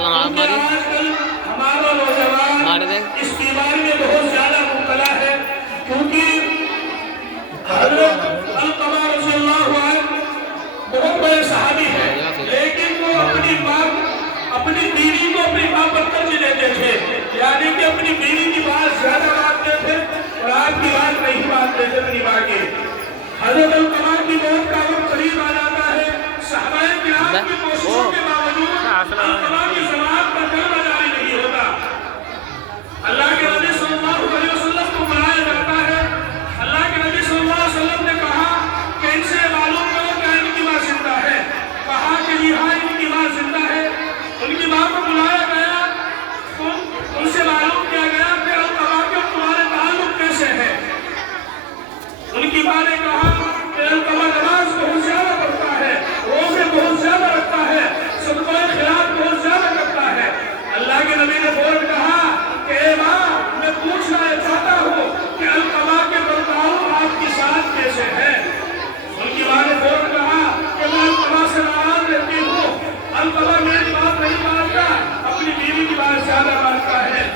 کیونکہ آج کل ہمارا نوجوان اس بیماری میں بہت زیادہ مبتلا ہے، کیونکہ حضرت علقمہ رضی اللہ عنہ بہت بڑے صحابی ہیں، لیکن وہ اپنی بیوی کو اپنی ماں پر ترجیح دیتے تھے، یعنی کہ اپنی بیوی کی بات زیادہ مانتے تھے اور آپ کی بات نہیں مانتے تھے اپنی ماں کی۔ حضرت علقمہ کی موت کا وقت قریب آ جاتا ہے، صحابہ کرام کی کوششوں کے باوجود علقمہ کی زبان پر کلمہ جاری نہیں ہوتا۔ اللہ کے نبی صلی اللہ علیہ وسلم کو بلایا جاتا ہے، اللہ کے نبی صلی اللہ علیہ وسلم نے کہا کہ ان سے معلوم کرو کہ ان کی ماں زندہ ہے، کہا کہ جی ہاں ان کی ماں زندہ ہے۔ ان کی ماں کو بلایا گیا تو ان سے معلوم کیا گیا کہ علقمہ کے تمہارے تعلق کیسے ہیں۔ ان کی ماں نے کہا کہ علقمہ نماز بہت زیادہ پڑھتا ہے، روزے بہت زیادہ رکھتا ہے، صدقہ خیرات بہت زیادہ کرتا ہے۔ اللہ کے نبی نے فوراً کہا کہ اے ماں، میں پوچھنا چاہتا ہوں کہ علقمہ کے برتاؤ آپ کے ساتھ کیسے ہیں۔ ان کی ماں نے فوراً کہا کہ میں علقمہ سے ناراض رہتی ہوں، علقمہ میری بات نہیں مانتا، اپنی بیوی کی بات زیادہ مانتا ہے۔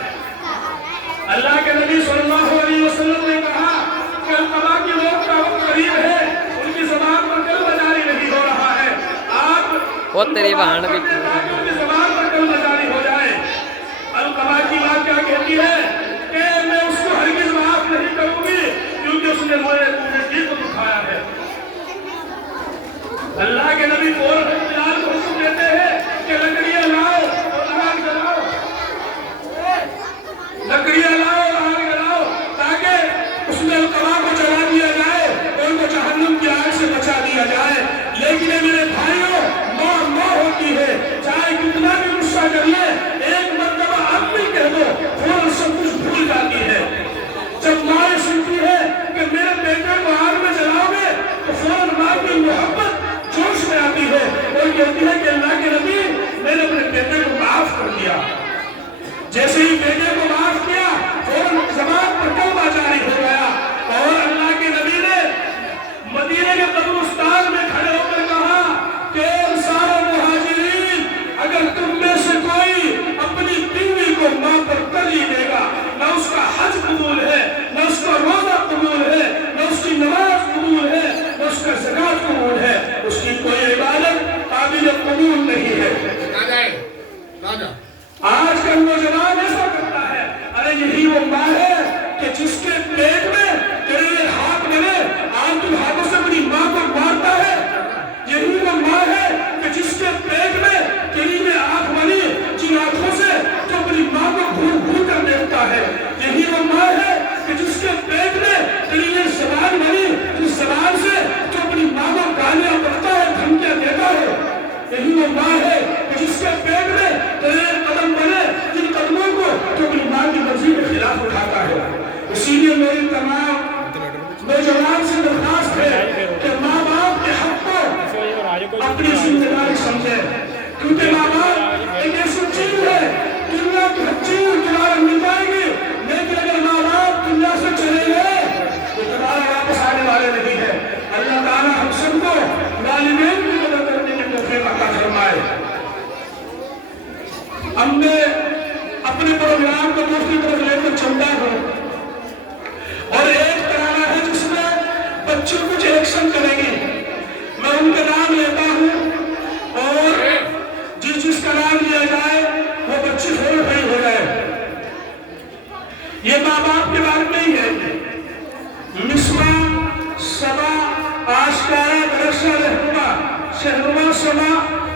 اللہ کے نبی صلی اللہ علیہ وسلم نے کہا کہ علقمہ کی موت کا وقت قریب ہے، ان کی زبان پر کلمہ جاری نہیں ہو رہا ہے، آپ وہ تیری بہن بھی ان کی زبان پر کلمہ جاری ہو جائے۔ علقمہ کی بات کیا کہتی ہے کہ میں اس کو ہرگز معاف نہیں کروں گی، کیونکہ اس نے مجھے دل کو دکھایا ہے۔ اللہ کے نبی فوراً بلال کو حکم دیتے ہیں کہ لکڑیاں لاؤ اور آگ جلاؤ، لکڑیاں لاؤ اور آگ جلاؤ، تاکہ اس میں علقمہ کو جلا دیا جائے اور ان کو جہنم کی آگ سے بچا دیا جائے۔ لیکن اے میرے بھائیوں، ماں ماں ہوتی ہے، چاہے کتنا بھی غصہ کر لے، ایک مرتبہ امی کہہ دو فوراً سب کچھ بھول جاتی ہے۔ جب ماں سنتی ہے کہ میرے بیٹے کو آگ میں جلاؤ گے تو فوراً ماں کی محبت جوش میں آتی ہے اور کہتی ہے کہ اللہ کے نبی میں نے اپنے بیٹے کو معاف کر دیا۔ جیسے ہی بیٹے کو معاف کیا فوراً زبان پر کلمہ جاری ہو گیا اور اللہ کے نبی نے مدینے کے قبرستان میں کھڑے ہو کر کہا کہ انصار و مہاجرین، اگر تم میں سے کوئی اپنی بیوی کو ماں پر ترجیح دے گا، نہ اس کا حج قبول ہے، نہ اس کا روزہ قبول ہے، نہ اس کی نماز قبول ہے، نہ اس کا زکوٰۃ قبول ہے، اس کی کوئی عبادت قابل قبول نہیں ہے۔ آج کل نوجوان ایسا کرتا ہے، ارے یہی وہ ماں ہے کہ جس کے پیٹ میں تیرے یہ ہاتھ بنے، آج تم ہاتھوں سے اپنی ماں کو مارتا ہے۔ یہی وہ ماں ہے کہ جس کے پیٹ میں تیری میں آنکھ بنی، جن آنکھوں سے تو اپنی ماں کو گھور گھور کر دیکھتا ہے۔ یہی وہ ماں ہے کہ جس کے پیٹ میں تیری یہ زبان بنی، جس زبان سے تو اپنی ماں کو گالیاں کرتا ہے، دھمکیاں دیتا ہے۔ یہی وہ ماں ہے کہ جس کے پیٹ میں تیرے قدم بنے، جن قدموں کو تو اپنی ماں کی مرضی کے خلاف اٹھاتا ہے۔ اسی لیے میری تمام نوجوان سے درخواست ہے کہ ماں باپ کے حق کو اپنی ذمہ داری سمجھے، کیونکہ ماں باپ ایک ایسی چیز ہے دنیا کی ہر چیز دوبارہ مل جائے گی، لیکن اگر ماں باپ دنیا سے چلے گئے تو دوبارہ واپس آنے والے نہیں ہیں۔ اللہ تعالیٰ ہم سب کو والدین کی مدد کرنے کی توفیق عطا فرمائے۔ ہم نے اپنے پروگرام کو دوسری طرف لے کر چلتا ہوں اور ایک ترانہ ہے جس میں بچے کچھ ایکشن کریں گے، میں ان کا نام لیتا ہوں اور جس کا نام لیا جائے وہ بچے تھوڑے بھائی ہو جائے۔ یہ ماں باپ کے بارے میں ہی ہے۔ مصباح، صبا، آشکارا، برشا، رہنما، شہنما، سما،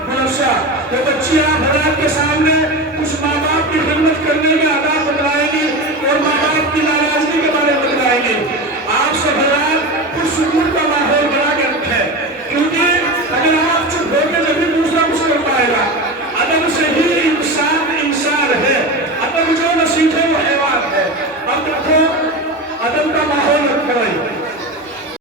بلشا، وہ بچیاں بھرات کے سامنے کچھ ماں باپ کی خدمت کرنے میں آداب